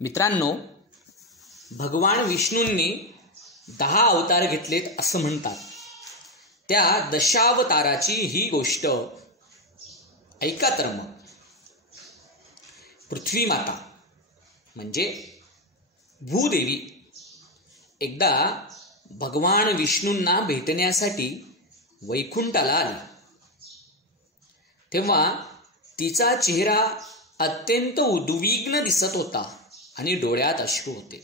मित्रांनो, भगवान विष्णूंनी 10 अवतार घेतलेत असं म्हणतात. त्या दशावताराची ही गोष्ट ऐका तर मग. पृथ्वी माता म्हणजे भूदेवी एकदा भगवान विष्णूंना भेटण्यासाठी वैकुंठाला आली. तेव्हा तिचा चेहरा अत्यंत उद्विग्न दिसत होता आणि डोळ्यात अश्रू होते.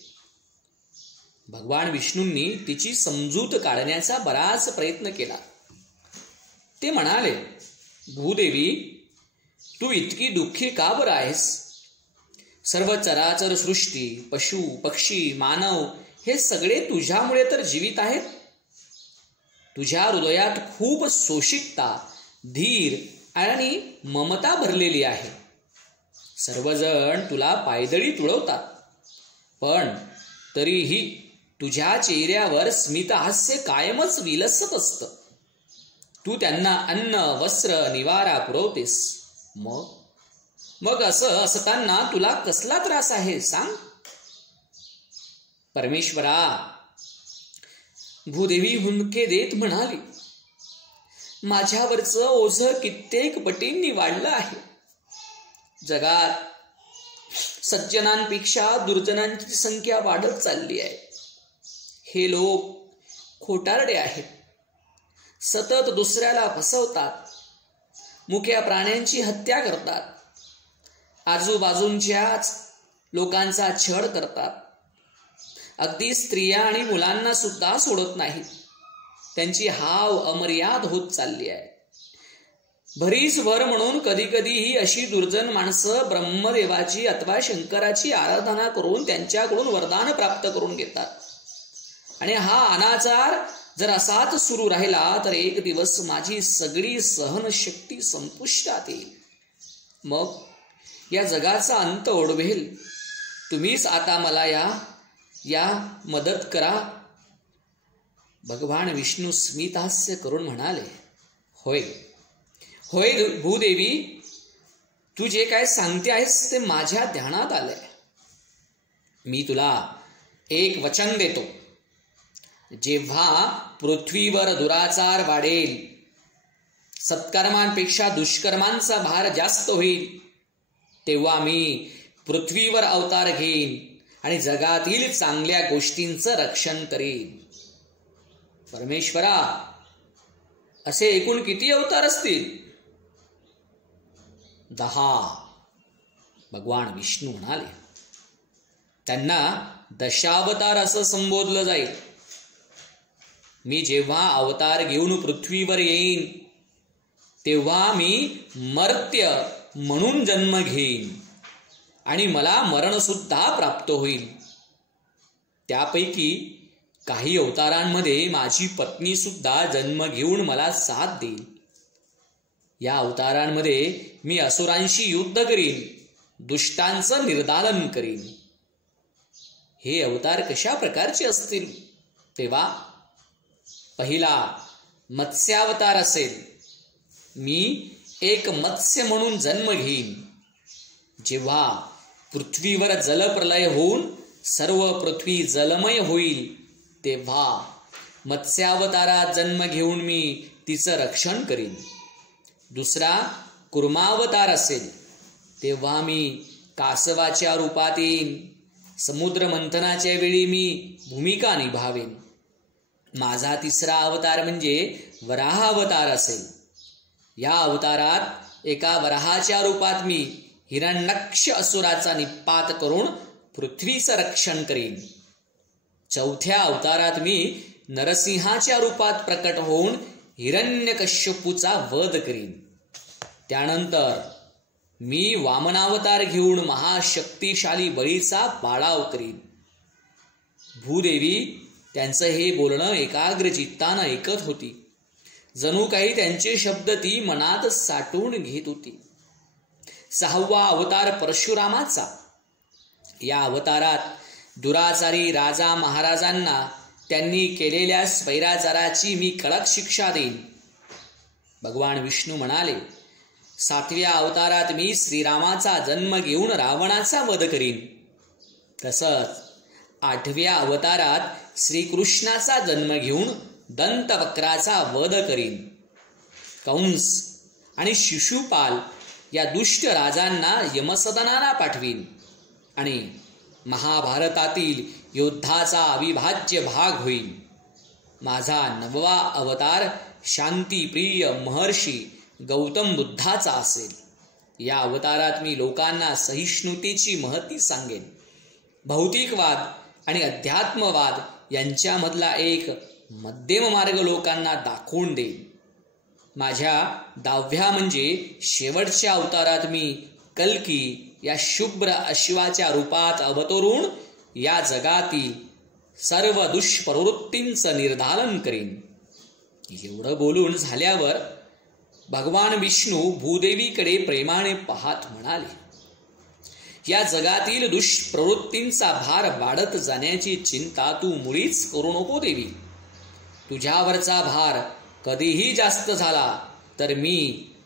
भगवान विष्णूंनी तिची समजूत काढण्याचा बराच प्रयत्न केला. ते म्हणाले, भूदेवी, तू इतकी दुःखी का बरं आहेस? सर्व चराचर सृष्टी, पशु पक्षी, मानव हे सगळे तुझ्यामुळे तर जीवित आहेत. तुझ्या हृदयात खूप सोशिकता, धीर आणि ममता भरलेली आहे. सर्वजण तुला पायदळी तुळवतात, पण तरीही तुझ्या चेहऱ्यावर स्मितहास्य कायमच विलसत असतं. तू त्यांना अन्न, वस्त्र, निवारा पुरवतेस. मग असं असताना तुला कसला त्रास आहे सांग? परमेश्वरा, भूदेवी हुंदके देत म्हणाली, माझ्यावरचं ओझं कित्येक पटींनी वाढलं आहे. जगात सज्जनांपेक्षा दुर्जनांची संख्या वाढत चालली आहे. हे लोक खोटारडे आहेत. सतत दुसऱ्याला फसवतात, मुक्या प्राण्यांची हत्या करतात, आजूबाजूंच्याच लोकांचा छळ करतात. अगदी स्त्रिया आणि मुलांना सुद्धा सोडत नाहीत. त्यांची हाव अमर्याद होत चालली आहे. भरीसभर म्हणून कधी कधी ही अशी दुर्जन माणसं ब्रह्मदेवाची अथवा शंकराची आराधना करून त्यांच्याकडून वरदान प्राप्त करून घेतात. आणि हा अनाचार जर असाच सुरू राहिला तर एक दिवस माझी सगळी सहनशक्ती संपुष्टात येईल. मग या जगाचा अंत ओढवेल. तुम्हीच आता मला या मदत करा. भगवान विष्णू स्मितहास्य करून म्हणाले, होय होय भूदेवी, तू जे काय सांगते आहेस ते माझ्या ध्यानात आलंय. मी तुला एक वचन देतो. जेव्हा पृथ्वीवर दुराचार वाढेल, सत्कर्मांपेक्षा दुष्कर्मांचा भार जास्त होईल, तेव्हा मी पृथ्वीवर अवतार घेईन आणि जगातील चांगल्या गोष्टींचं रक्षण करेन. परमेश्वरा, असे एकूण किती अवतार असतील? 10. भगवान विष्णू म्हणाले. त्यांना दशावतार असं संबोधलं जाईल. मी जेव्हा अवतार घेऊन पृथ्वीवर येईन तेव्हा मी मर्त्य म्हणून जन्म घेईन आणि मला मरण सुद्धा प्राप्त होईल. त्यापैकी काही अवतारांमध्ये माझी पत्नी सुद्धा जन्म घेऊन मला साथ देईल. या अवतारांमध्ये मी असुरांशी युद्ध करीन, दुष्टांचं निर्दालन करीन. हे अवतार कशा प्रकारचे असतील? तेव्हा पहिला मत्स्यावतार असेल. मी एक मत्स्य म्हणून जन्म घेईन. जेव्हा पृथ्वीवर जलप्रलय होऊन सर्व पृथ्वी जलमय होईल तेव्हा मत्स्यावतारात जन्म घेऊन मी तिचं रक्षण करीन. दुसरा कुर्मावतार असेल. तेव्हा मी कासवाच्या रूपात येईन. समुद्र मंथनाच्या वेळी मी भूमिका निभावेन. माझा तिसरा अवतार म्हणजे वराहावतार असेल. या अवतारात एका वराहाच्या रूपात मी हिरण्यक्ष असुराचा निपात करून पृथ्वीचं रक्षण करेन. चौथ्या अवतारात मी नरसिंहाच्या रूपात प्रकट होऊन हिरण्यकश्यपूचा वध करीन. त्यानंतर मी वामनावतार घेऊन महाशक्तिशाली बळीचा पाडाव करीन. भूदेवी त्यांचं हे बोलणं एकाग्र चित्तानं ऐकत होती. जणू काही त्यांचे शब्द ती मनात साठवून घेत होती. 6वा अवतार परशुरामाचा. या अवतारात दुराचारी राजा महाराजांना त्यांनी केलेल्या स्वैराचाराची मी कडक शिक्षा देईन. भगवान विष्णू म्हणाले, 7व्या अवतारात मी श्रीरामाचा जन्म घेऊन रावणाचा वध करीन. तसंच 8व्या अवतारात श्रीकृष्णाचा जन्म घेऊन दंतवक्राचा वध करीन. कंस आणि शिशुपाल या दुष्ट राजांना यमसदनाला पाठवीन आणि महाभारतातील युद्धाचा अविभाज्य भाग होईल. माझा 9वा अवतार शांतिप्रिय महर्षी गौतम बुद्धाचा असेल. या अवतारात मी लोकांना सहिष्णुतेची महती सांगेन. भौतिकवाद आणि अध्यात्मवाद यांच्यामधला एक मध्यम मार्ग लोकांना दाखवून देईन. माझ्या 10व्या म्हणजे शेवटच्या अवतारात मी कल्की या शुभ्र अश्वाच्या रूपात अवतरून या जगातील सर्व दुष्प्रवृत्तींचं निर्धारण करीन. एवढं बोलून झाल्यावर भगवान विष्णू भूदेवीकडे प्रेमाने पाहत म्हणाले, या जगातील दुष्प्रवृत्तींचा भार वाढत जाण्याची चिंता तू मुळीच करू नको देवी. तुझ्यावरचा भार कधीही जास्त झाला तर मी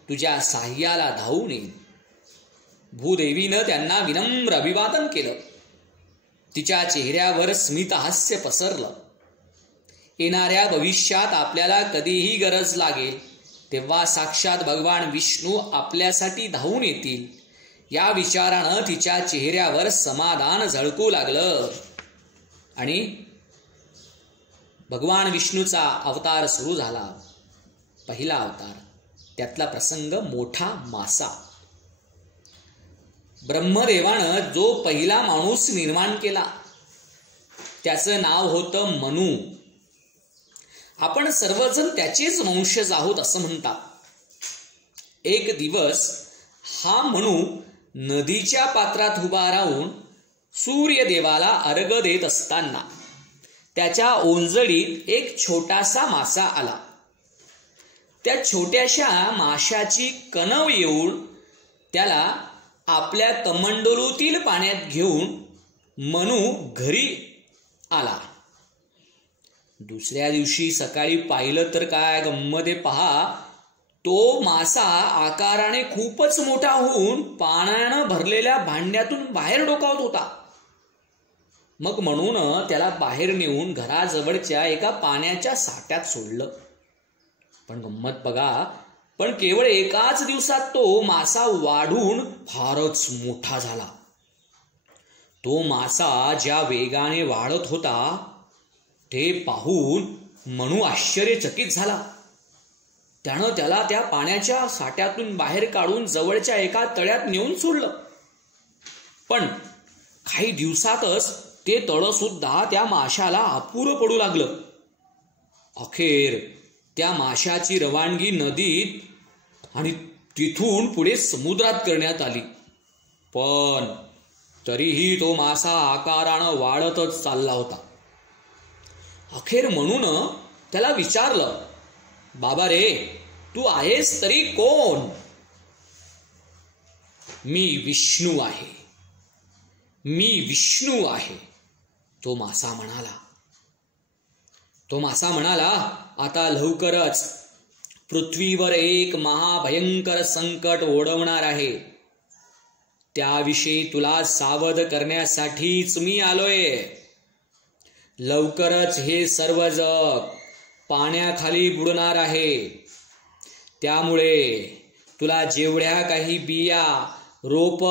तुझ्या साह्याला धावून येईन. भूदेवीनं त्यांना विनम्र अभिवादन केलं. तिच्या चेहऱ्यावर स्मितहास्य पसरलं. येणाऱ्या भविष्यात आपल्याला कधीही गरज लागेल तेव्हा साक्षात भगवान विष्णू आपल्यासाठी धावून येतील या विचारानं तिच्या चेहऱ्यावर समाधान झळकू लागलं. आणि भगवान विष्णूचा अवतार सुरू झाला. पहिला अवतार, त्यातला प्रसंग मोठा मासा. ब्रह्मदेवानं जो पहिला माणूस निर्माण केला त्याचं नाव होतं मनू. आपण सर्वजण त्याचेच वंशज आहोत असं म्हणतात. एक दिवस हा मनू नदीच्या पात्रात उभा राहून सूर्यदेवाला अर्घ्य देत असताना त्याच्या ओंजळीत एक छोटासा मासा आला. त्या छोट्याशा माशाची कणव येऊन त्याला आपल्या कमंडलूतील पाण्यात घेऊन मनू घरी आला. दुसऱ्या दिवशी सकाळी पाहिलं तर काय गंमत पहा, तो मासा आकाराने खूपच मोठा होऊन पाण्यानं भरलेल्या भांड्यातून बाहेर डोकावत होता. मग म्हणून त्याला बाहेर नेऊन घराजवळच्या एका पाण्याच्या साठ्यात सोडलं. पण गंमत बघा, पण केवळ एकाच दिवसात तो मासा वाढून फारच मोठा झाला. तो मासा ज्या वेगाने वाढत होता ते पाहून मनू आश्चर्यचकित झाला. त्यानं त्याला त्या पाण्याच्या साठ्यातून बाहेर काढून जवळच्या एका तळ्यात नेऊन सोडलं. पण काही दिवसातच ते तळ सुद्धा त्या माशाला अपुरं पडू लागलं. अखेर त्या माशाची रवानगी नदीत आणि तिथून पुढे समुद्रात करण्यात आली. पण तरीही तो मासा आकारानं वाढतच चालला होता. अखेर म्हणून त्याला विचारलं, बाबा रे, तू आहेस तरी कोण? मी विष्णू आहे, मी विष्णू आहे, तो मासा म्हणाला. आता लवकरच पृथ्वीवर एक महाभयंकर संकट ओढवणार आहे. त्याविषयी तुला सावध करण्यासाठीच मी आलोय. लवकरच हे सर्व जग पाण्याखाली बुडणार आहे. त्यामुळे तुला जेवढ्या काही बिया, रोप,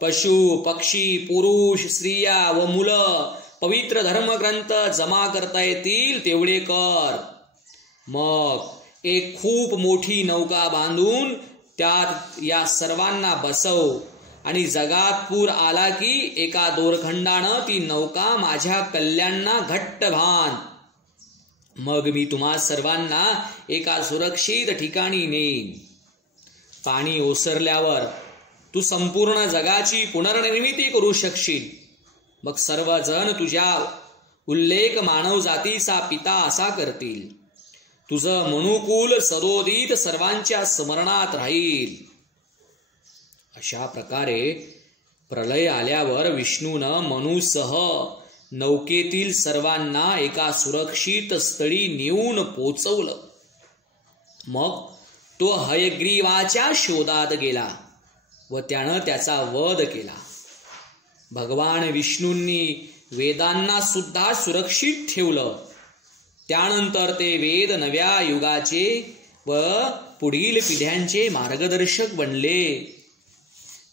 पशु, पक्षी, पुरुष, स्त्रिया व मुलं, पवित्र धर्मग्रंथ जमा करता येतील तेवढे कर. मग एक खूप मोठी नौका बांधून त्यात या सर्वांना बसव आणि जगात पूर आला की एका दोरखंडानं ती नौका माझ्या कल्ल्यांना घट्ट बांध. मग मी तुम्हा सर्वांना एका सुरक्षित ठिकाणी नेईन. पाणी ओसरल्यावर तू संपूर्ण जगाची पुनर्निर्मिती करू शकशील. मग सर्वजण तुझ्या उल्लेख मानव जातीचा पिता असा करतील. तुझं मनुकुल सदोदित सर्वांच्या स्मरणात राहील. अशा प्रकारे प्रलय आल्यावर विष्णूनं मनूसह नौकेतील सर्वांना एका सुरक्षित स्थळी नेऊन पोचवलं. मग तो हयग्रीवाच्या शोधात गेला व त्यानं त्याचा वध केला. भगवान विष्णूंनी वेदांना सुद्धा सुरक्षित ठेवलं. त्यानंतर ते वेद नव्या युगाचे व पुढील पिढ्यांचे मार्गदर्शक बनले.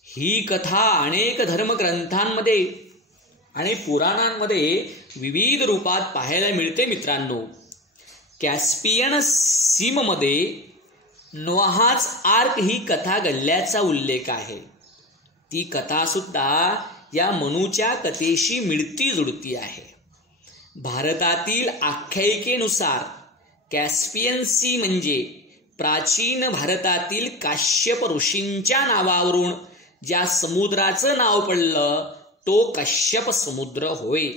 ही कथा अनेक धर्मग्रंथांमध्ये आणि पुराणांमध्ये विविध रूपात पाहायला मिळते. मित्रांनो, कॅस्पियन सीमध्ये नोआहाच आर्क ही कथा घडल्याचा उल्लेख आहे. ती कथा सुद्धा या मनूच्या कथेशी मिळती जुळती आहे. भारतातील आख्यायिकेनुसार कॅस्पियन सी म्हणजे प्राचीन भारतातील काश्यप ऋषींच्या नावावरून ज्या समुद्राचं नाव पडलं तो काश्यप समुद्र होय.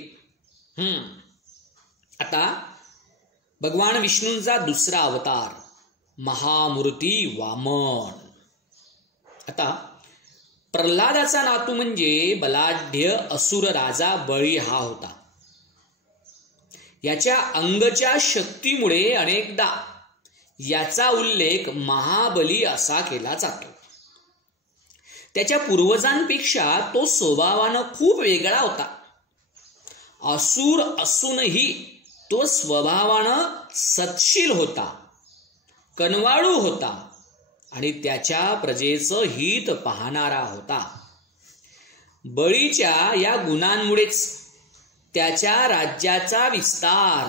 आता भगवान विष्णूंचा दुसरा अवतार महामूर्ती वामन. आता प्रल्हादाचा नातू म्हणजे बलाढ्य असुर राजा बळी हा होता. याच्या अंगच्या शक्तीमुळे अनेकदा याचा उल्लेख महाबली असा केला जातो. त्याच्या पूर्वजांपेक्षा तो स्वभावानं खूप वेगळा होता. असुर असूनही तो स्वभावानं सत्शील होता, कनवाळू होता आणि त्याच्या प्रजेचं हित पाहणारा होता. बळीच्या या गुणांमुळेच त्याच्या राज्याचा विस्तार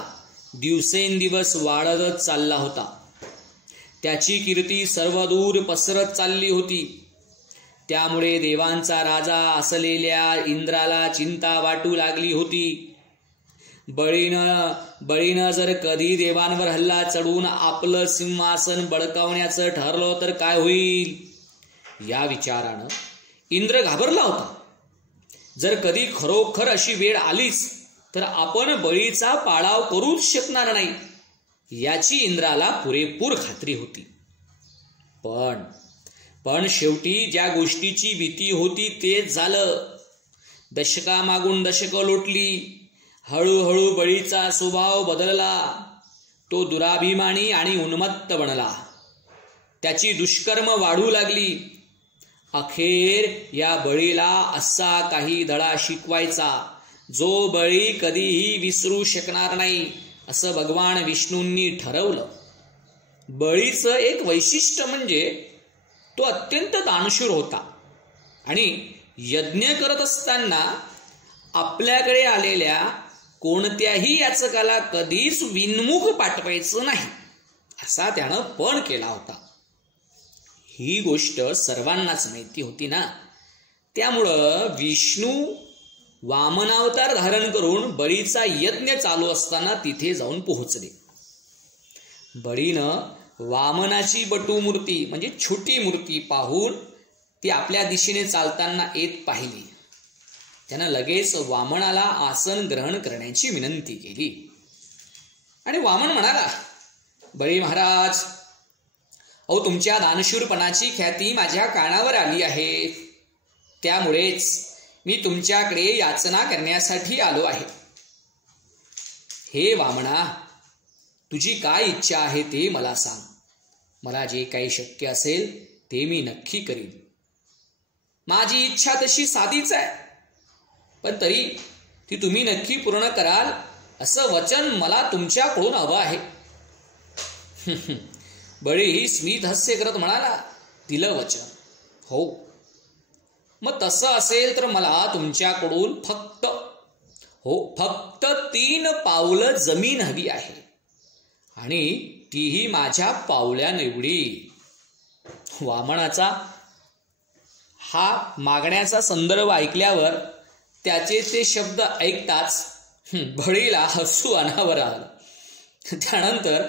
दिवसेंदिवस वाढत चालला होता. त्याची कीर्ती सर्वदूर पसरत चालली होती. त्यामुळे देवांचा राजा असलेल्या इंद्राला चिंता वाटू लागली होती. बळीनं जर कधी देवांवर हल्ला चढून आपलं सिंहासन बळकावण्याचं ठरलं तर काय होईल, या विचारानं इंद्र घाबरला होता. जर कधी खरोखर अशी वेळ आलीच तर आपण बळीचा पाडाव करूच शकणार नाही, याची इंद्राला पुरेपूर खात्री होती. पण शेवटी ज्या गोष्टीची भीती होती तेच झालं. दशकामागून दशकं लोटली. हळूहळू बळीचा स्वभाव बदलला. तो दुराभिमानी आणि उन्मत्त बनला. त्याची दुष्कर्म वाढू लागली. अखेर या बळीला असा काही धडा शिकवायचा जो बळी कधीही विसरू शकणार नाही, असं भगवान विष्णूंनी ठरवलं. बळीचं एक वैशिष्ट्य म्हणजे तो अत्यंत दानशूर होता आणि यज्ञ करत असताना आपल्याकडे आलेल्या कोणत्याही याचकाला कधीच विनमुख पाठवायचं नाही, असा त्यानं पण केला होता. ही गोष्ट सर्वांनाच माहिती होती ना. त्यामुळं विष्णू वामनावतार धारण करून बळीचा यज्ञ चालू असताना तिथे जाऊन पोहोचले. बळीनं वामनाची बटू मूर्ती म्हणजे छोटी मूर्ती पाहून ती आपल्या दिशेने चालताना येत पाहिली. त्यानं लगेच वामनाला आसन ग्रहण करण्याची विनंती केली आणि वामन म्हणाला, बळी महाराज, अहो, तुमच्या दानशूरपणाची ख्याती माझ्या कानावर आली आहे. त्यामुळेच मी तुमच्याकडे याचना करण्यासाठी आलो आहे. हे वामना, तुझी काय इच्छा आहे ते मला सांग. मला जे काही शक्य असेल ते मी नक्की करीन. माझी इच्छा तशी साधीच आहे, पण तरी ती तुम्ही नक्की पूर्ण कराल असं वचन मला तुमच्याकडून हवं आहे. बळी स्मित हास्य करत म्हणाला, दिलं वचन. हो, मग तसं असेल तर मला तुमच्याकडून फक्त 3 पावलं जमीन हवी आहे आणि तीही माझ्या पावल्याएवढी. वामनाचा हा मागण्याचा संदर्भ ऐकल्यावर त्याचे ते शब्द ऐकताच बळीला हसू अनावर आलं. त्यानंतर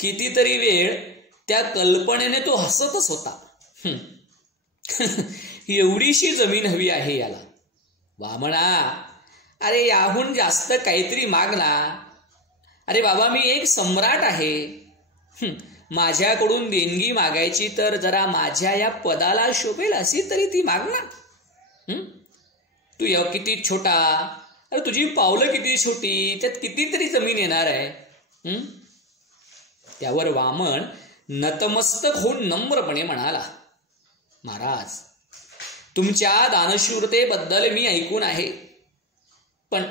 कितीतरी वेळ त्या कल्पनेने तो हसतच होता. एवढीशी जमीन हवी आहे याला. वामना, अरे याहून जास्त काहीतरी माग ना. अरे बाबा, मी एक सम्राट आहे. माझ्याकडून देणगी मागायची तर जरा माझ्या या पदाला शोभेल अशी तरी ती माग ना. तू किती छोटा, अरे तुझी पावलं किती छोटी, त्यात कितीतरी जमीन येणार आहे. त्यावर वामन नतमस्तक होऊन नम्रपणे म्हणाला, महाराज, तुमच्या दानशूरतेबद्दल मी ऐकून आहे, पण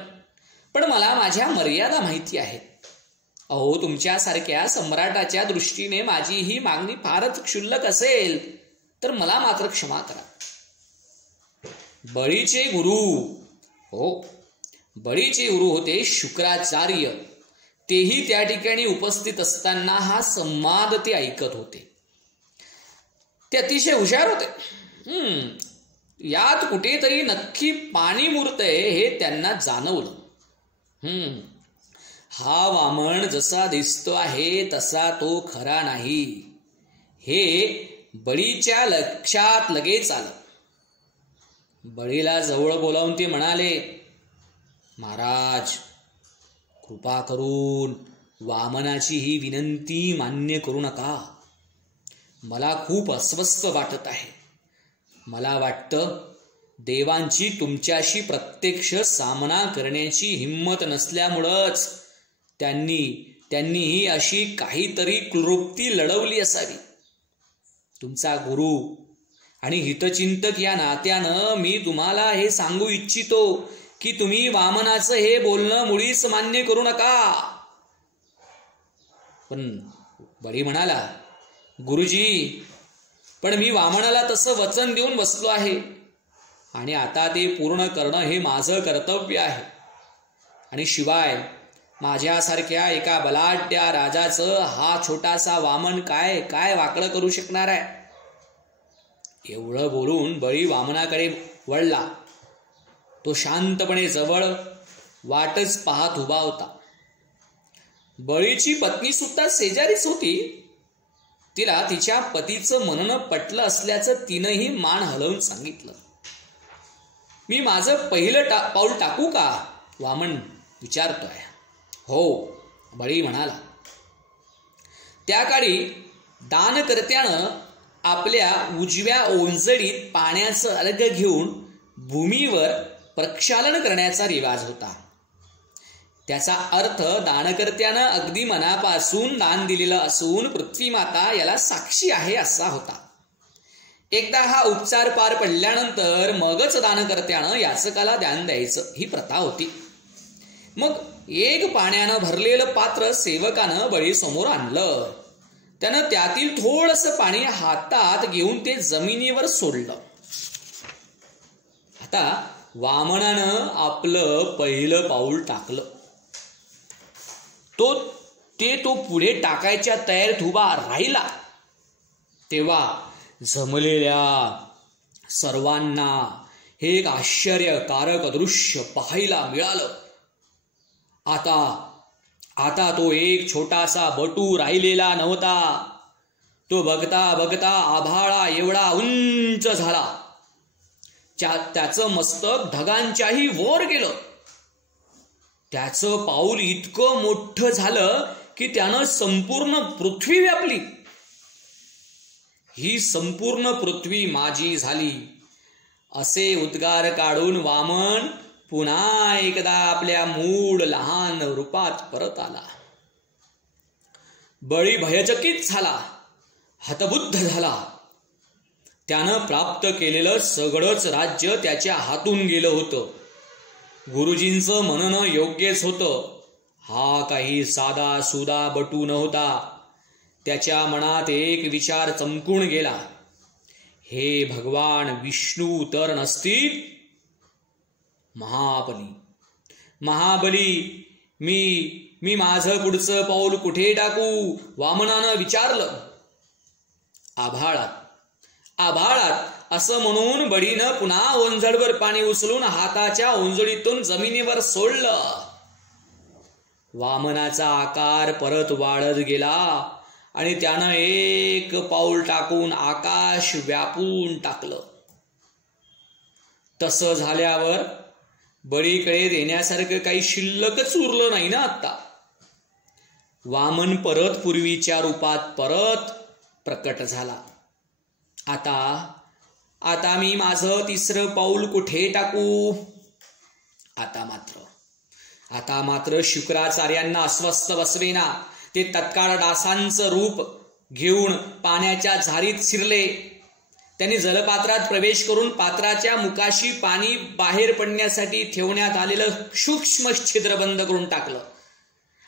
मला माझ्या मर्यादा माहिती आहेत. अहो, तुमच्यासारख्या सम्राटाच्या दृष्टीने माझी ही मागणी फारच क्षुल्लक असेल तर मला मात्र क्षमा करा. बळीचे गुरु होते शुक्राचार्य. तेही त्या ठिकाणी उपस्थित असताना हा संवाद ते ऐकत होते. ते अतिशय हुशार होते. यात कुठेतरी नक्की पाणी मुरतंय हे त्यांना जाणवलं. हा वामन जसा दिसतो आहे तसा तो खरा नाही हे बळीच्या लक्षात लगेच आलं. बळीला जवळ बोलावून ते म्हणाले, महाराज, कृपा करून वामनाची ही विनंती मान्य करू नका. मला खूप अस्वस्थ वाटत आहे. मला वाटतं देवांची तुमच्याशी प्रत्यक्ष सामना करण्याची हिंमत नसल्यामुळंच त्यांनी ही अशी काहीतरी क्लृप्ती लढवली असावी. तुमचा गुरु आणि हितचिंतक या नात्यानं मी तुम्हाला हे सांगू इच्छितो की तुम्ही वामनाचं हे बोलणं मुळीच मान्य करू नका. पण बळी म्हणाला, गुरुजी, पण मी वामनाला तसं वचन देऊन बसलो आहे आणि आता ते पूर्ण करणं हे माझं कर्तव्य आहे. आणि शिवाय माझ्यासारख्या एका बलाढ्या राजाचं हा छोटासा वामन काय वाकडं करू शकणार आहे. एवढं बोलून बळी वामनाकडे वळला. तो शांतपणे जवळ वाटच पाहत उभा होता. बळीची पत्नी सुद्धा शेजारीच होती. तिला तिच्या पतीचं म्हणणं पटलं असल्याचं तिनंही मान हलवून सांगितलं. मी माझं पहिलं पाऊल टाकू का, वामन विचारतोय. हो, बळी म्हणाला. त्या काळी दानकर्त्यानं आपल्या उजव्या ओंजळीत पाण्याचं अर्घ घेऊन भूमीवर प्रक्षालन करण्याचा रिवाज होता. त्याचा अर्थ दानकर्त्यानं अगदी मनापासून दान दिलेलं असून पृथ्वीमाता याला साक्षी आहे असा होता. एकदा हा उपचार पार पडल्यानंतर मगच दानकर्त्यानं याचकाला दान द्यायचं ही प्रथा होती. मग एक पाण्यानं भरलेलं पात्र सेवकानं बळीसमोर आणलं. त्यानं त्यातील थोडंसं पाणी हातात घेऊन ते जमिनीवर सोडलं. आता वामनानं आपलं पहिलं पाऊल टाकलं. तो पुढे टाकायच्या तयारीत उभा राहिला तेव्हा जमलेल्या सर्वांना हे एक आश्चर्यकारक दृश्य पाहायला मिळालं. आता तो एक छोटासा बटू राहिलेला नव्हता. तो बघता बघता आभाळा एवढा उंच झाला. त्याचं मस्तक ढगांच्याही वर गेलं. त्याचं पाऊल इतकं मोठं झालं की त्यानं संपूर्ण पृथ्वी व्यापली. ही संपूर्ण पृथ्वी माझी झाली असे उद्गार काढून वामन पुन्हा एकदा आपल्या मूळ लहान रूपात परत आला. बळी भयचकित झाला, हतबुद्ध झाला. त्यानं प्राप्त केलेलं सगळंच राज्य त्याच्या हातून गेलं होतं. गुरुजींचं म्हणणं योग्यच होतं. हा काही साधा सुदा बटू नव्हता. त्याच्या मनात एक विचार चमकून गेला. हे भगवान विष्णू तर नसतील? महाबली, मी माझं पुढचं पाऊल कुठे टाकू? वामनानं विचारलं. आभाळात असं म्हणून बळीनं पुन्हा ओंजळवर पाणी उचलून हाताच्या ओंजळीतून जमिनीवर सोडलं. वामनाचा आकार परत वाढत गेला आणि त्यानं एक पाऊल टाकून आकाश व्यापून टाकलं. तसं झाल्यावर बळीकडे देण्यासारखं काही शिल्लकच उरलं नाही ना. आता वामन परत पूर्वीच्या रूपात परत प्रकट झाला. आता मी माझं तिसरं पाऊल कुठे टाकू? आता मात्र शुक्राचार्यांना अस्वस्थ बसवेना. ते तत्काळ डासांचं रूप घेऊन पाण्याच्या झारीत शिरले. त्यांनी जलपात्रात प्रवेश करून पात्राच्या मुखाशी पाणी बाहेर पडण्यासाठी ठेवण्यात आलेलं सूक्ष्म छिद्र बंद करून टाकलं.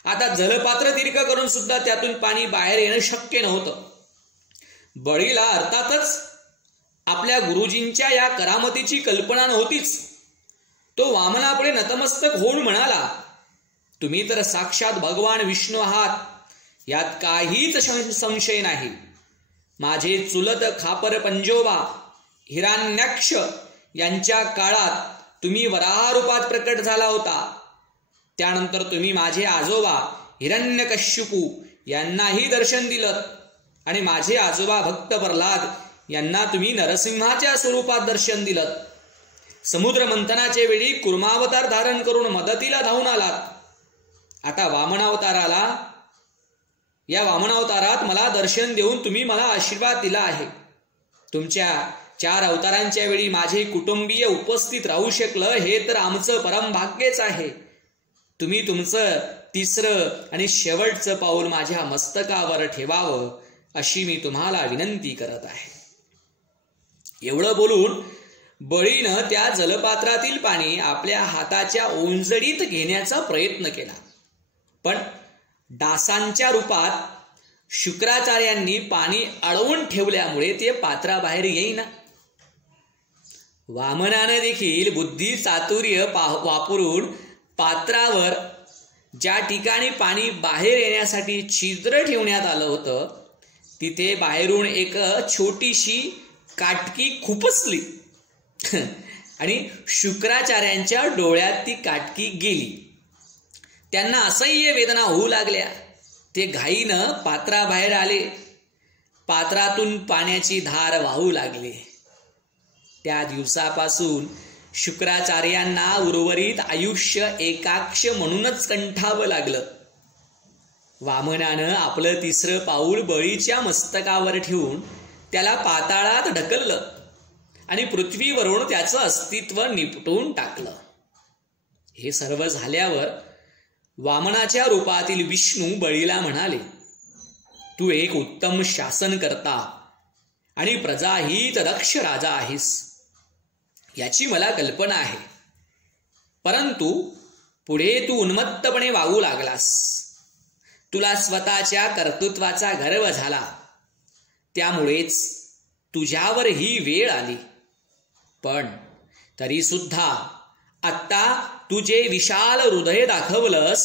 आता जलपात्र तिरकं करून सुद्धा त्यातून पाणी बाहेर येणं शक्य नव्हतं. बळीला अर्थातच आपल्या गुरुजींच्या या करामतीची कल्पना नव्हतीच. तो वामनापुढे नतमस्तक होऊन म्हणाला, तुम्ही तर साक्षात भगवान विष्णू आहात, यात काहीच संशय नाही. माझे चुलत खापर पंजोबा हिरण्याक्ष यांच्या काळात तुम्ही वराह रूपात प्रकट झाला होता. त्यानंतर तुम्ही माझे आजोबा हिरण्यकश्यपू यांनाही दर्शन दिलं आणि माझे आजोबा भक्त प्रल्हाद यांना तुम्ही नरसिंहाच्या स्वरूपात दर्शन दिलं. समुद्र मंथनाच्या वेळी कुर्मावतार धारण करून मदतीला धावून आलात. आता या वामनावतारात मला दर्शन देऊन तुम्ही मला आशीर्वाद दिला आहे. तुमच्या 4 अवतारांच्या वेळी माझे कुटुंबीय उपस्थित राहू शकलं हे तर आमचं परम भाग्यच आहे. तुम्ही तुमचं 3रं आणि शेवटचं पाऊल माझ्या मस्तकावर ठेवावं अशी मी तुम्हाला विनंती करत आहे. एवढं बोलून बळीनं त्या जलपात्रातील पाणी आपल्या हाताच्या ओंजळीत घेण्याचा प्रयत्न केला, पण डासांच्या रूपात शुक्राचार्यांनी पाणी अडवून ठेवल्यामुळे ते पात्राबाहेर येईना. वामनानं देखील बुद्धी चातुर्य वापरून पात्रावर ज्या ठिकाणी पाणी बाहेर येण्यासाठी छिद्र ठेवण्यात आलं होतं तिथे बाहेरून एक छोटीशी काटकी खुपसली आणि शुक्राचार्यांच्या डोळ्यात ती काटकी गेली. त्यांना असह्य वेदना होऊ लागल्या. ते घाईनं पात्राबाहेर आले. पात्रातून पाण्याची धार वाहू लागली. त्या दिवसापासून शुक्राचार्यांना उर्वरित आयुष्य एकाक्ष म्हणूनच कंठावं लागलं. वामनानं आपलं 3रं पाऊल बळीच्या मस्तकावर ठेवून त्याला पाताळात ढकललं आणि पृथ्वीवरून त्याचं अस्तित्व निपटून टाकलं. हे सर्व झाल्यावर वामनाच्या रूपातील विष्णू बळीला म्हणाले, तू एक उत्तम शासनकर्ता आणि प्रजाहित दक्ष राजा आहेस, याची मला कल्पना आहे. परंतु पुढे तू उन्मत्तपणे वागू लागलास. तुला स्वतःच्या कर्तृत्वाचा गर्व झाला. त्यामुळेच तुझ्यावर ही वेळ आली. पण तरी सुद्धा आत्ता तू जे विशाल हृदय दाखवलंस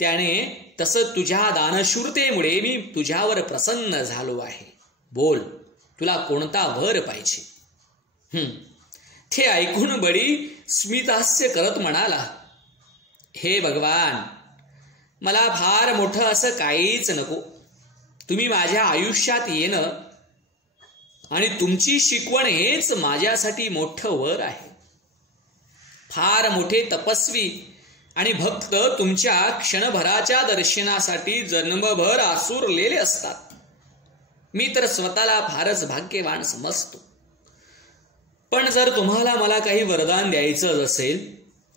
त्याने तसं तुझ्या दानशूरतेमुळे मी तुझ्यावर प्रसन्न झालो आहे. बोल, तुला कोणता वर पाहिजे? ते ऐकून बळी स्मितहास्य करत म्हणाला, हे भगवान, मला फार मोठं असं काहीच नको. तुम्ही माझ्या आयुष्यात येणं आणि तुमची शिकवण हेच माझ्यासाठी मोठं वर आहे. फार मोठे तपस्वी आणि भक्त तुमच्या क्षणभराच्या दर्शनासाठी जन्मभर आसुरलेले असतात. मी तर स्वतःला फारच भाग्यवान समजतो. पण जर तुम्हाला मला काही वरदान द्यायचं असेल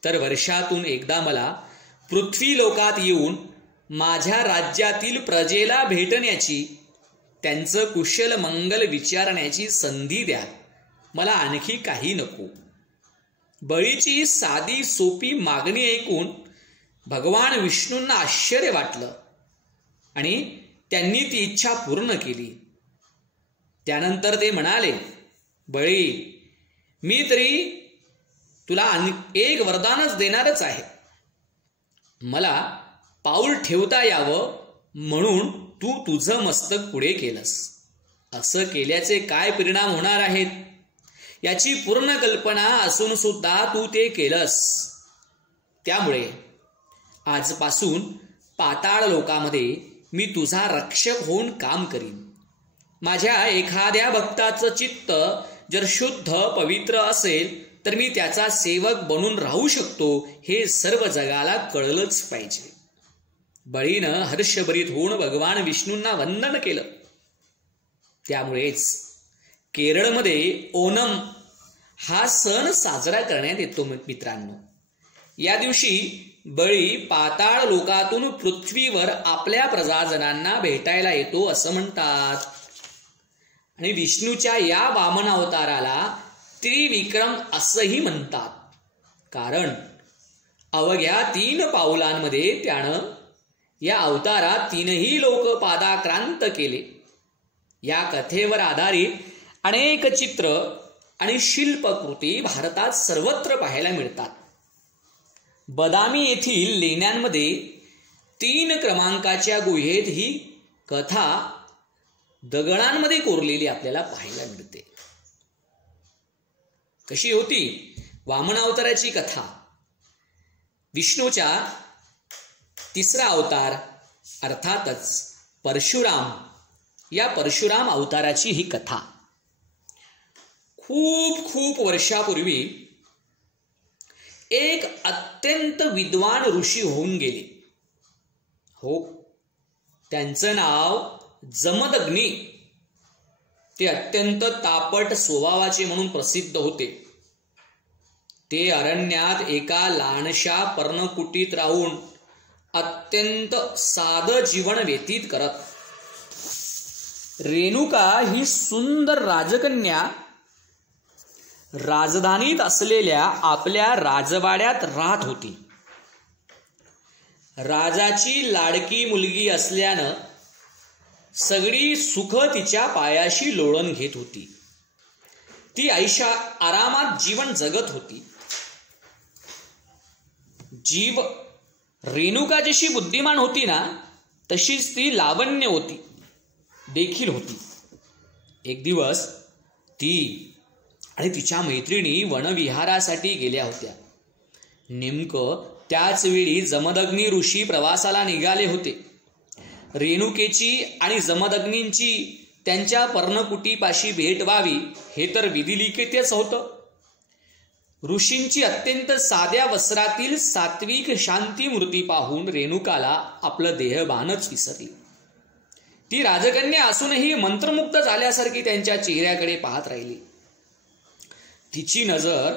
तर वर्षातून एकदा मला पृथ्वी लोकात येऊन माझ्या राज्यातील प्रजेला भेटण्याची, त्यांचं कुशल मंगल विचारण्याची संधी द्या. मला आणखी काही नको. बळीची साधी सोपी मागणी ऐकून भगवान विष्णूंना आश्चर्य वाटलं आणि त्यांनी ती इच्छा पूर्ण केली. त्यानंतर ते म्हणाले, बळी, मी तरी तुला एक वरदानच देणारच आहे. मला पाऊल ठेवता यावं म्हणून तू तुझं मस्तक पुढे केलंस. असं केल्याचे काय परिणाम होणार आहेत याची पूर्ण कल्पना असून सुद्धा तू ते केलंस. त्यामुळे आजपासून पाताळ लोकामध्ये मी तुझा रक्षक होऊन काम करीन. माझ्या एखाद्या भक्ताचं चित्त जर शुद्ध पवित्र असेल तर मी त्याचा सेवक बनून राहू शकतो, हे सर्व जगाला कळलंच पाहिजे. बळीनं हर्षभरीत होऊन भगवान विष्णूंना वंदन केलं. त्यामुळेच केरळमध्ये ओणम हा सण साजरा करण्यात येतो. मित्रांनो, या दिवशी बळी पाताळ लोकातून पृथ्वीवर आपल्या प्रजाजनांना भेटायला येतो असं म्हणतात. आणि विष्णूच्या या वामन अवताराला त्रिविक्रम असंही म्हणतात, कारण अवघ्या 3 पाऊलांमध्ये त्यानं या अवतारात 3ही लोक पादाक्रांत केले. या कथेवर आधारित अनेक चित्र आणि शिल्पकृती भारतात सर्वत्र पाहायला मिळतात. बदामी येथील लेण्यांमध्ये 3 क्रमांकाच्या गुहेत ही कथा दगडांमध्ये कोरलेली आपल्याला पाहायला मिळते. कशी होती वामन अवताराची कथा? विष्णूच्या 3रा अवतार अर्थातच परशुराम, या परशुराम अवताराची ही कथा. खूप खूप वर्षापूर्वी एक अत्यंत विद्वान ऋषी होऊन गेले. हो, त्यांचं नाव जमदग्नी. ते अत्यंत तापट स्वभावाचे म्हणून प्रसिद्ध होते. ते अरण्यात एका लहानशा पर्णकुटीत राहून अत्यंत साधं जीवन व्यतीत करत. रेणुका ही सुंदर राजकन्या राजधानीत असलेल्या आपल्या राजवाड्यात राहत होती. राजाची लाडकी मुलगी असल्यानं सगळी सुख तिच्या पायाशी लोळण घेत होती. ती आयुष्या आरामात जीवन जगत होती. रेणुका जशी बुद्धिमान होती ना, तशीच ती लावण्य होती देखील होती. एक दिवस ती आणि तिच्या मैत्रिणी वनविहारासाठी गेल्या होत्या. नेमकं त्याच वेळी जमदग्नी ऋषी प्रवासाला निघाले होते. रेणुकेची आणि जमदग्नींची त्यांच्या पर्णकुटीपाशी भेट व्हावी हे तर विधिलिखितच होतं. ऋषींची अत्यंत साध्या वस्त्रातील सात्विक शांती मूर्ती पाहून रेणुकाला आपलं देहभानच विसरली. ती राजकन्या असूनही मंत्रमुग्ध झाल्यासारखी त्यांच्या चेहऱ्याकडे पाहत राहिली. तिची नजर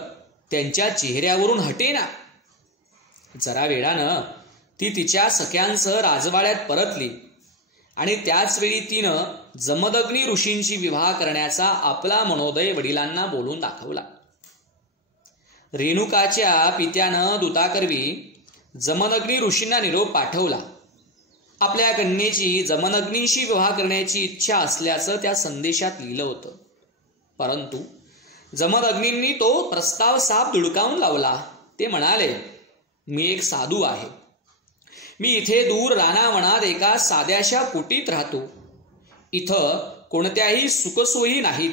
त्यांच्या चेहऱ्यावरून हटेना. जरा वेळानं ती तिच्या सख्यांसह राजवाड्यात परतली आणि त्याच वेळी तिनं जमदग्नी ऋषींशी विवाह करण्याचा आपला मनोदय वडिलांना बोलून दाखवला. रेणुकाच्या पित्यानं दूताकरवी जमदग्नी ऋषींना निरोप पाठवला. आपल्या कन्येची जमदग्नींशी विवाह करण्याची इच्छा असल्याचं त्या संदेशात लिहिलं होतं. परंतु जमदग्नींनी तो प्रस्ताव साफ धुडकावून लावला. ते म्हणाले, मी एक साधू आहे. मी इथे दूर रानावनात एका साध्याशा कुटीत राहतो. इथं कोणत्याही सुखसोयी नाहीत,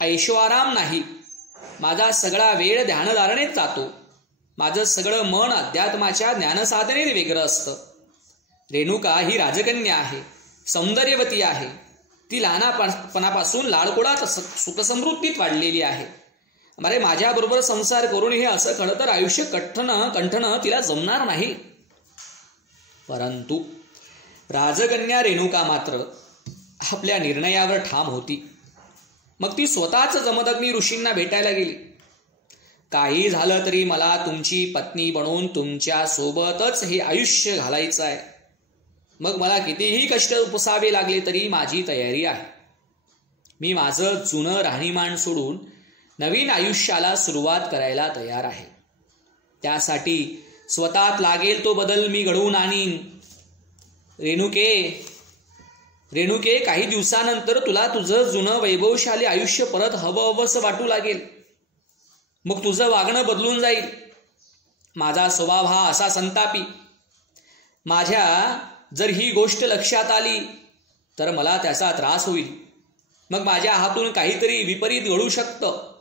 ऐशोआराम नाही. माझा सगळा वेळ ध्यानधारणेत जातो. माझं सगळं मन अध्यात्माच्या ज्ञानसाधनेत वेगळं असतं. रेणुका ही राजकन्या आहे, सौंदर्यवती आहे. ती लहानपणापासून लाडकोडात सुखसमृद्धीत वाढलेली आहे. अरे माझ्याबरोबर संसार करून हे असं खरं तर आयुष्य कंठणं तिला जमणार नाही. परंतु राजकन्या रेणुका मात्र आपल्या निर्णयावर ठाम होती. मग ती स्वतःच जमदग्नी ऋषींना भेटायला गेली. काही झालं तरी मला तुमची पत्नी बनवून तुमच्या सोबतच हे आयुष्य घालायचं आहे. मग मला कितीही कष्ट उपसावे लागले तरी माझी तयारी आहे. मी माझं जुनं राहणीमान सोडून नवीन आयुष्याला सुरुवात करायला तयार आहे. त्यासाठी स्वतःत लागेल तो बदल मी घडवून आणीन. रेणुके काही दिवसानंतर तुला तुझं जुनं वैभवशाली आयुष्य परत हवंसं वाटू लागेल. मग तुझं वागणं बदलून जाईल. माझा स्वभाव हा असा संतापी. माझ्या जर ही गोष्ट लक्षात आली तर मला त्याचा त्रास होईल. मग माझ्या हातून काहीतरी विपरीत घडू शकतं.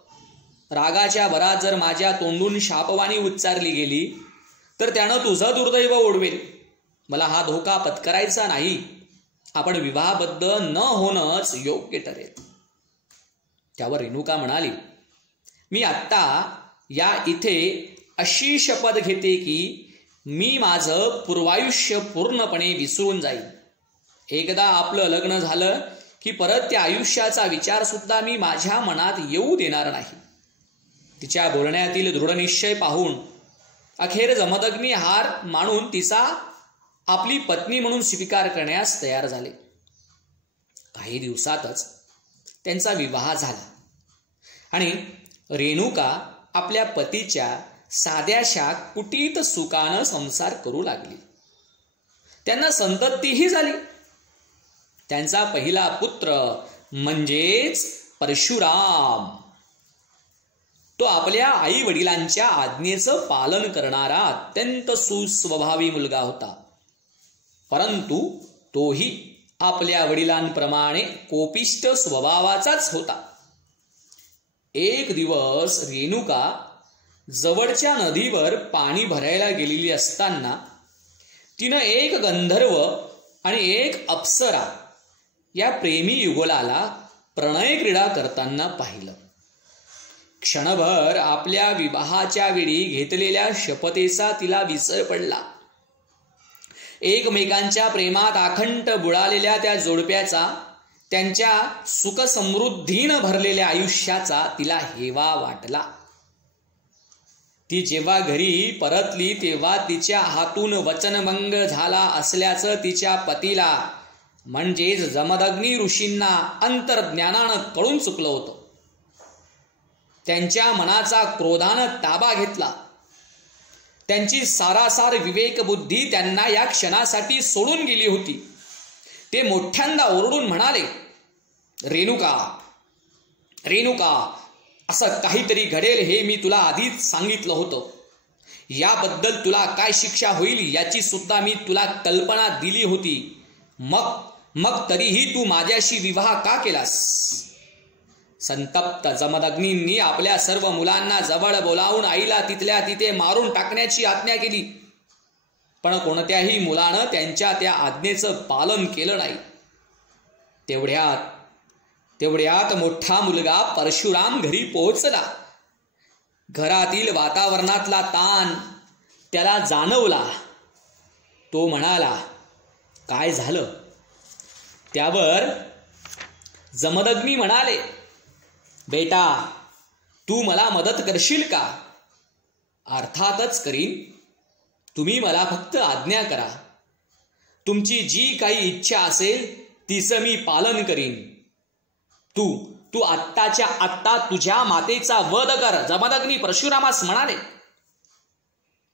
रागाच्या भरात जर माझ्या तोंडून शापवाणी उच्चारली गेली तर त्यानं तुझं दुर्दैव ओढवेल. मला हा धोका पत्करायचा नाही. आपण विवाहबद्ध न होणंच योग्य ठरेल. त्यावर रेणुका म्हणाली, मी आत्ता या इथे अशी शपथ घेते की मी माझं पूर्वायुष्य पूर्णपणे विसरून जाईन. एकदा आपलं लग्न झालं की परत त्या आयुष्याचा विचार सुद्धा मी माझ्या मनात येऊ देणार नाही. तिच्या बोलण्यातील दृढनिश्चय पाहून अखेर जमदग्नी हार मानून तिचा आपली पत्नी म्हणून स्वीकार करण्यास तयार झाले. काही दिवसातच त्यांचा विवाह झाला आणि रेणुका आपल्या पतीच्या साध्याशा कुटीत सुखानं संसार करू लागली. त्यांना संततीही झाली. त्यांचा पहिला पुत्र म्हणजेच परशुराम, तो आपल्या आई वडिलांच्या आज्ञेचं पालन करणारा अत्यंत सुस्वभावी मुलगा होता. परंतु तोही आपल्या वडिलांप्रमाणे कोपिष्ट स्वभावाचाच होता. एक दिवस रेणुका जवळच्या नदीवर पाणी भरायला गेलेली असताना तिनं एक गंधर्व आणि एक अप्सरा या प्रेमी युगलाला प्रणय क्रीडा करताना पाहिलं. क्षणभर आपल्या विवाहाच्या वेळी घेतलेल्या शपथेचा तिला विसर पडला. एकमेकांच्या प्रेमात अखंड बुडालेल्या त्या जोडप्याचा, त्यांच्या सुखसमृद्धीनं भरलेल्या आयुष्याचा तिला हेवा वाटला. ती जेव्हा घरी परतली तेव्हा तिच्या हातून वचनभंग झाला असल्याचं तिच्या पतीला म्हणजेच जमदग्नी ऋषींना अंतर्ज्ञानानं कळून चुकलं होतं. त्यांच्या मनाचा क्रोधानं ताबा घेतला. त्यांची सारासार विवेकबुद्धी त्यांना या क्षणासाठी सोडून गेली होती. ते मोठ्यांदा ओरडून म्हणाले, रेणुका, रेणुका, असं काहीतरी घडेल हे मी तुला आधीच सांगितलं होतं. याबद्दल तुला काय शिक्षा होईल याची सुद्धा मी तुला कल्पना दिली होती. मग तरीही तू माझ्याशी विवाह का केलास? संतप्त जमदग्नींनी आपल्या सर्व मुलांना जवळ बोलावून आईला तिथल्या तिथे मारून टाकण्याची आज्ञा केली. पण कोणत्याही मुलानं त्यांच्या त्या आज्ञेचं पालन केलं नाही. तेवढ्यात मोठा मुलगा परशुराम घरी पोहोचला. घरातील वातावरणातला ताण त्याला जाणवला. तो म्हणाला, काय झालं? त्यावर जमदग्नी म्हणाले, बेटा, तू मला मदत करशील का? अर्थातच करीन. तुम्ही मला फक्त आज्ञा करा. तुमची जी काही इच्छा असेल तिचं मी पालन करीन. तू आत्ताच्या आत्ता तुझ्या मातेचा वध कर, जमदग्नी परशुरामास म्हणाले.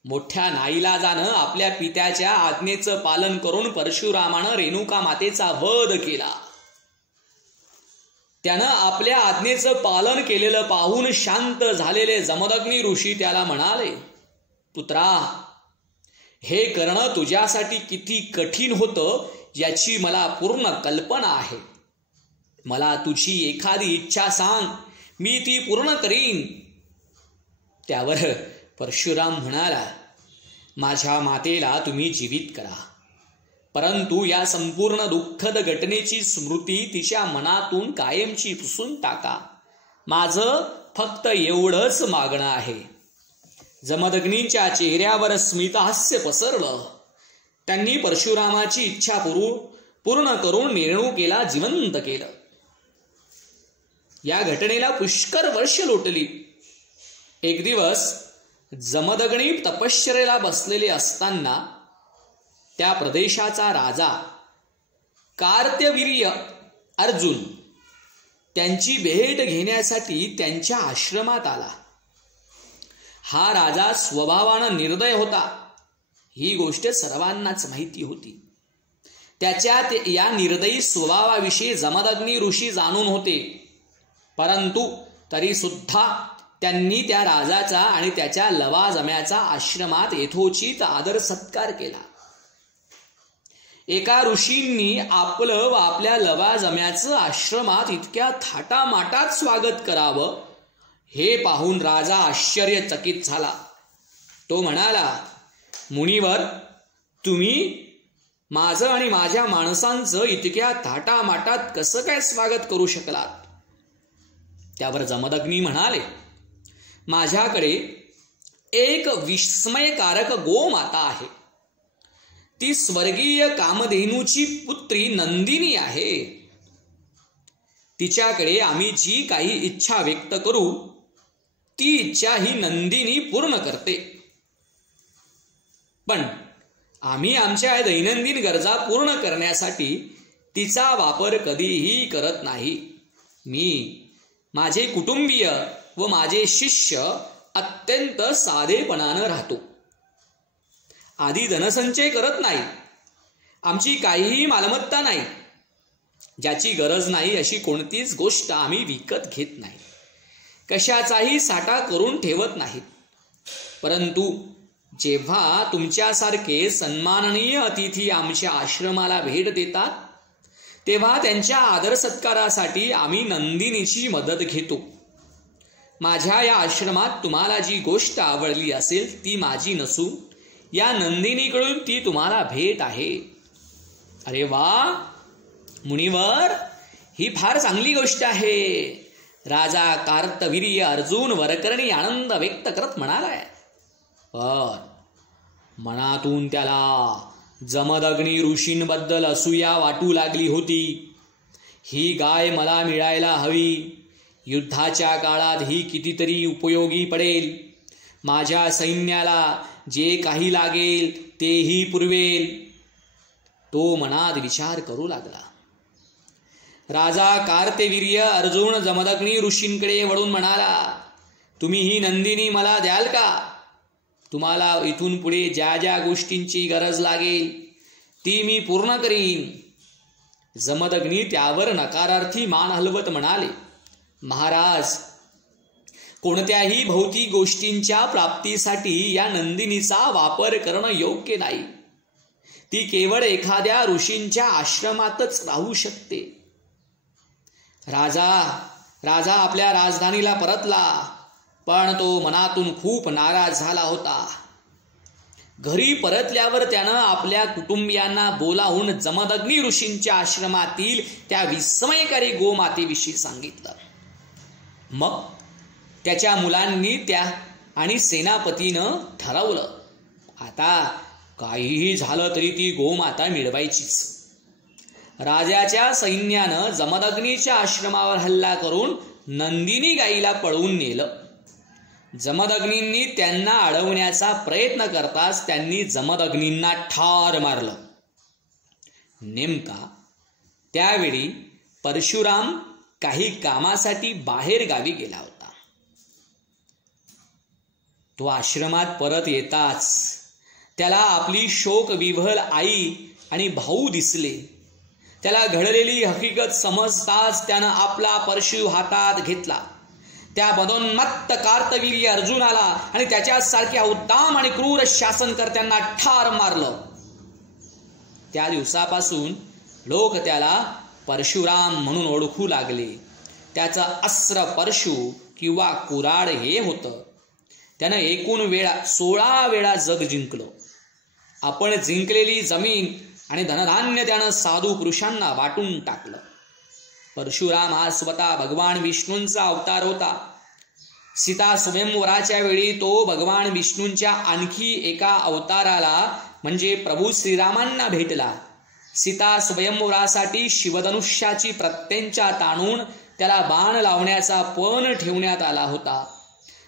मोठ्या नाईलाजानं आपल्या पित्याच्या आज्ञेचं पालन करून परशुरामानं रेणुका मातेचा वध केला. त्यानं आपल्या आज्ञेचं पालन केलेलं पाहून शांत झालेले जमदग्नी ऋषी त्याला म्हणाले, पुत्रा, हे करणं तुझ्यासाठी किती कठीण होतं याची मला पूर्ण कल्पना आहे. मला तुझी एखादी इच्छा सांग, मी ती पूर्ण करीन. त्यावर परशुराम म्हणाला, माझ्या मातेला तुम्ही जीवित करा, परंतु या संपूर्ण दुःखद घटनेची स्मृती तिच्या मनातून कायमची पुसून टाका. माझं फक्त एवढंच मागणं आहे. जमदग्नींच्या चेहऱ्यावर स्मितहास्य पसरलं. त्यांनी परशुरामाची इच्छा पूर्ण करून रेणुकेला जिवंत केलं. या घटनेला पुष्कर वर्ष लोटली. एक दिवस जमदग्नी तपश्चर्येला बसलेले असताना त्या प्रदेशाचा राजा कार्त्यवीर्य अर्जुन त्यांची भेट घेण्यासाठी त्यांच्या आश्रमात आला. हा राजा स्वभावानं निर्दय होता, ही गोष्ट सर्वांनाच माहिती होती. त्याच्या या निर्दयी स्वभावाविषयी जमदग्नी ऋषी जाणून होते, परंतु तरी सुद्धा त्यांनी त्या राजाचा आणि त्याच्या लवाजम्याचा आश्रमात यथोचित आदर सत्कार केला. एका ऋषींनी आपलं व आपल्या लवाजम्याचं आश्रमात इतक्या थाटामाटात स्वागत करावं हे पाहून राजा आश्चर्यचकित झाला. तो म्हणाला, मुनिवर, तुम्ही माझं आणि माझ्या माणसांचं इतक्या थाटामाटात कसं काय स्वागत करू शकलात? त्यावर जमदग्नी म्हणाले, माझ्याकडे एक विस्मयकारक गोमाता आहे. ती स्वर्गीय कामधेनूची पुत्री नंदिनी आहे. तिच्याकडे आम्ही जी काही इच्छा व्यक्त करू ती इच्छा ही नंदिनी पूर्ण करते. पण आम्ही आमच्या दैनंदिन गरजा पूर्ण करण्यासाठी तिचा वापर कधीही करत नाही. मी, माझे कुटुंबीय व माझे शिष्य अत्यंत साधेपणानं राहतो. आधी धनसंचय करत नाही. आमची काहीही मालमत्ता नाही. ज्याची गरज नाही अशी कोणतीच गोष्ट आम्ही विकत घेत नाही. कशाचाही साठा करून ठेवत नाहीत. परंतु जेव्हा तुमच्यासारखे सन्माननीय अतिथी आमच्या आश्रमाला भेट देतात तेव्हा त्यांच्या आदर सत्कारासाठी आम्ही नंदिनीची मदत घेतो. माझ्या या आश्रमात तुम्हाला जी गोष्ट आवडली असेल ती माझी नसून या नंदिनीकडून ती तुम्हाला भेट आहे. अरे वा मुनिवर, ही फार चांगली गोष्ट आहे. राजा कार्तवीर्य अर्जुन वरकरणी आनंद व्यक्त करत म्हणालाय. पण मनातून त्याला जमदग्नी ऋषींबद्दल असूया वाटू लागली होती. ही गाय मला मिळायला हवी. युद्धाच्या काळात ही कितीतरी उपयोगी पडेल. माझ्या सैन्याला जे काही लागेल तेही पुरवेल. तो मनात विचार करू लागला. राजा कार्तवीर्य अर्जुन जमदग्नी ऋषींकडे वळून म्हणाला, तुम्ही ही नंदिनी मला द्याल का? तुम्हाला इथून पुढे ज्या ज्या गोष्टींची गरज लागेल ती मी पूर्ण करीन. जमदग्नी त्यावर नकारार्थी मान हलवत म्हणाले, महाराज, कोणत्याही भौतिक गोष्टींच्या प्राप्तीसाठी या नंदिनीचा वापर करणं योग्य नाही. ती केवळ एखाद्या ऋषींच्या आश्रमातच राहू शकते. राजा आपल्या राजधानीला परतला, पण तो मनातून खूप नाराज झाला होता. घरी परतल्यावर त्यानं आपल्या कुटुंबियांना बोलावून जमदग्नी ऋषींच्या आश्रमातील त्या विस्मयकारी गोमातेविषयी सांगितलं. मग त्याच्या मुलांनी त्या आणि सेनापतीनं ठरवलं, आता काहीही झालं तरी ती गोमाता मिळवायचीच. राजाच्या सैन्यानं जमदग्नीच्या आश्रमावर हल्ला करून नंदिनी गाईला पळवून नेलं. जमदग्नींनी त्यांना अडवण्याचा प्रयत्न करताच त्यांनी जमदग्नींना ठार मारलं. नेमका त्यावेळी परशुराम काही कामासाठी बाहेर गावी गेला होता. तो आश्रमात परत येताच त्याला आपली शोकविव्हल आई आणि भाऊ दिसले. त्याला घडलेली हकीकत समजताच त्यानं आपला परशु हातात घेतला. त्या मदोन्मत्त कार्तवीर्य अर्जुनाला आणि त्याच्यासारख्या उद्दाम आणि क्रूर शासनकर्त्यांना ठार मारलं. त्या दिवसापासून लोक त्याला परशुराम म्हणून ओळखू लागले. त्याचं अस्त्र परशु किंवा कुऱ्हाड हे होतं. त्यानं एकूण 16 वेळा जग जिंकलं. आपण जिंकलेली जमीन आणि धनधान्य त्यानं साधू पुरुषांना वाटून टाकलं. परशुराम हा स्वतः भगवान विष्णूंचा अवतार होता. सीता स्वयंवराच्या वेळी तो भगवान विष्णूंच्या आणखी एका अवताराला म्हणजे प्रभू श्रीरामांना भेटला. सीता स्वयंवरासाठी शिवधनुष्याची प्रत्यंचा ताणून त्याला बाण लावण्याचा पण ठेवण्यात आला होता.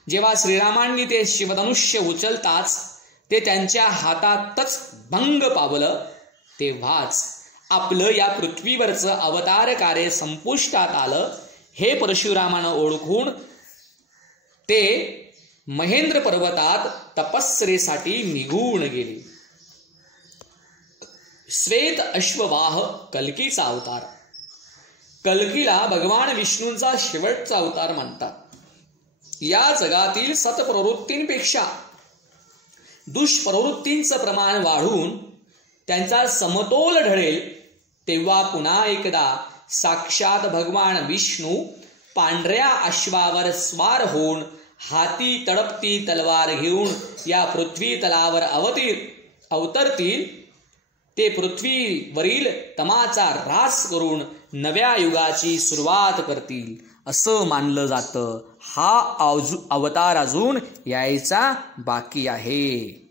जेव्हा श्रीरामांनी ते शिवधनुष्य उचलताच ते त्यांच्या हातातच भंग पावलं, तेव्हाच आपलं या पृथ्वीवरचं अवतार कार्य संपुष्टात आलं. हे परशुरामानं ओळखून ते महेंद्र पर्वतात तपस्सेसाठी निघून गेले. श्वेत अश्ववाह कल्कीचा अवतार. कल्कीला भगवान विष्णूंचा शेवटचा अवतार म्हणतात. या जगातील सत्प्रवृत्तींपेक्षा दुष्प्रवृत्तींचं प्रमाण वाढून त्यांचा समतोल ढळेल तेव्हा पुन्हा एकदा साक्षात भगवान विष्णू पांढऱ्या अश्वावर स्वार होऊन हाती तडपती तलवार घेऊन या पृथ्वी तलावर अवतरतील. ते पृथ्वीवरील तमाचा ऱ्हास करून नव्या युगाची सुरुवात करतील असं मानलं जातं. हा अवतार अजून यायचा बाकी आहे.